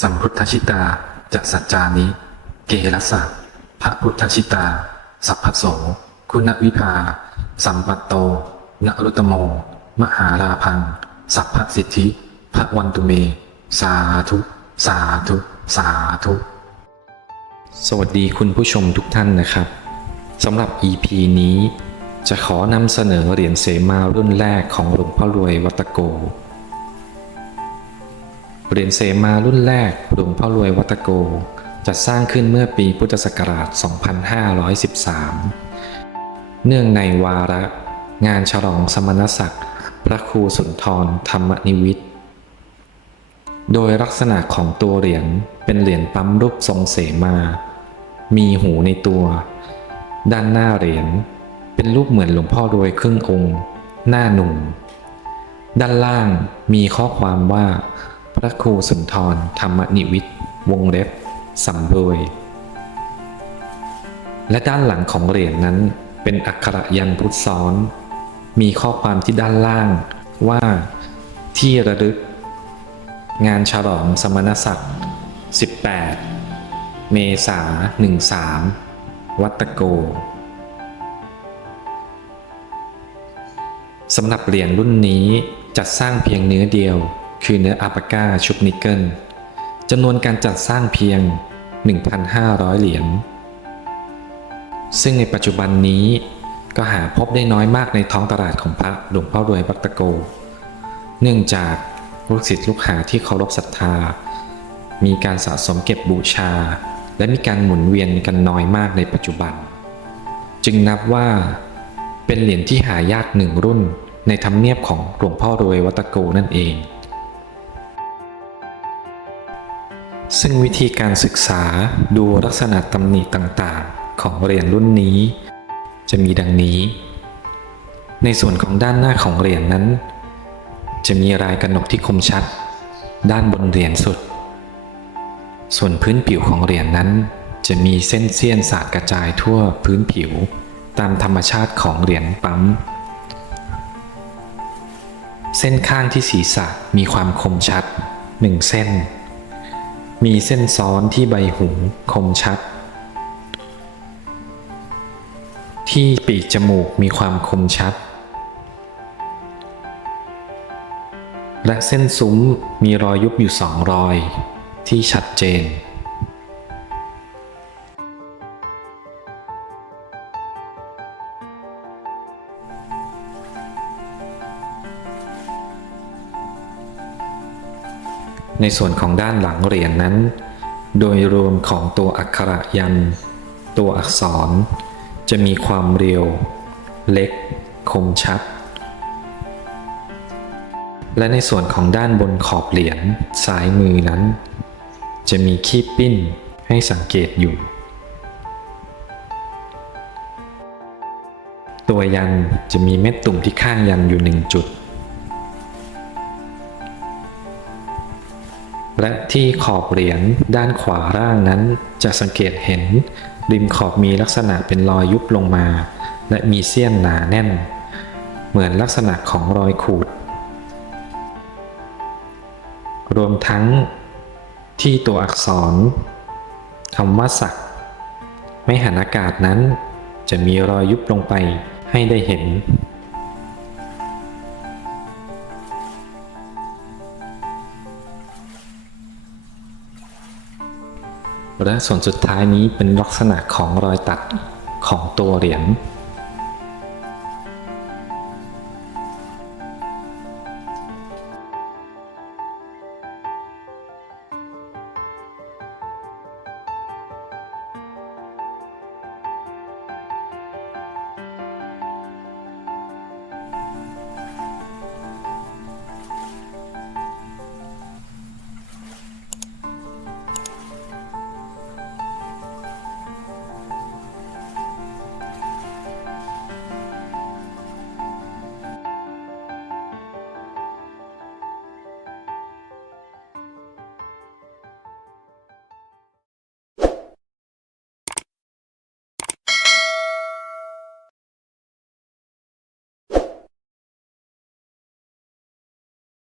สัมพุทธชิตาจะสัจจานิเกรัสสะพระพุทธชิตา สัพพโส คุณวิภา สัมปัตโตนรุตโม มหาราพัง สัพพสิทธิ พระวันตุเม สาธุ สาธุ สาธุ สวัสดีคุณผู้ชมทุกท่านนะครับสำหรับ EP นี้ จะขอนำเสนอเหรียญเสมารุ่นแรกของหลวงพ่อรวยวัตโก เหรียญเสมารุ่นแรกหลวงพ่อรวยวัตโกจะสร้างขึ้นเมื่อปีพุทธศักราช 2513 เนื่องในวาระ งานฉลองสมณศักดิ์ พระครูสุนทรธรรมนิวิทย์โดยลักษณะของตัวเหรียญเป็นเหรียญปั๊มรูปทรงเสมา มีหูในตัว ด้านหน้าเหรียญเป็นรูปเหมือนหลวงพ่อรวยครึ่งองค์ หน้าหนุ่ม ด้านล่างมีข้อความว่า พระครูสุนทรธรรมนิวิทวงเล็บสำรวยและด้านหลังของเหรียญนั้นเป็นอักขระยันพุทธซ้อน มีข้อความที่ด้านล่างว่าที่ระลึก งานฉลองสมณศักดิ์ 18 เมษา13 วัตโก สำหรับเหรียญรุ่นนี้จัดสร้างเพียงเนื้อเดียว คือเนื้ออัปาก้าชุบนิกเกิลจำนวนการจัดสร้างเพียง 1,500 เหรียญ ซึ่งในปัจจุบันนี้ก็หาพบได้น้อยมากในท้องตลาดของพระหลวงพ่อรวยวัตโก เนื่องจากลูกศิษย์ลูกหาที่เคารพศรัทธา มีการสะสมเก็บบูชา และมีการหมุนเวียนกันน้อยมากในปัจจุบัน จึงนับว่าเป็นเหรียญที่หายากหนึ่งรุ่นในธรรมเนียบของหลวงพ่อรวยวัตโกนั่นเอง ซึ่งวิธีการศึกษาดูลักษณะตำหนิต่างๆ ของเหรียญรุ่นนี้ จะมีดังนี้ ในส่วนของด้านหน้าของเหรียญนั้น จะมีลายกระหนกที่คมชัด ด้านบนเหรียญสุด ส่วนพื้นผิวของเหรียญนั้น จะมีเส้นเสี้ยนสาดกระจายทั่วพื้นผิวตามธรรมชาติของเหรียญปั๊ม เส้นข้างที่ศีรษะมีความคมชัดหนึ่งเส้น มีเส้นซ้อนที่ใบหูคมชัด ที่ปีกจมูกมีความคมชัด และเส้นซุ้มมีรอยยุบอยู่สองรอยที่ชัดเจน ในส่วนของด้านหลังเหรียญนนั้น โดยรวมของตัวอักขระยัน ตัวอักษร จะมีความเรียว เล็ก คมชัด และในส่วนของด้านบนขอบเหรียญซ้ายมือนั้น จะมีคีบปิ้นให้สังเกตอยู่ ตัวยันจะมีเม็ดตุ่มที่ข้างยันอยู่หนึ่งจุด และที่ขอบเหรียญด้านขวาล่างนั้น จะสังเกตเห็น ริมขอบมีลักษณะเป็นรอยยุบลงมา และมีเสี้ยนหนาแน่น เหมือนลักษณะของรอยขูด รวมทั้งที่ตัวอักษรคำว่าสักไม่หันอากาศนั้น จะมีรอยยุบลงไปให้ได้เห็น และส่วนสุดท้ายนี้เป็นลักษณะของรอยตัดของตัวเหรียญ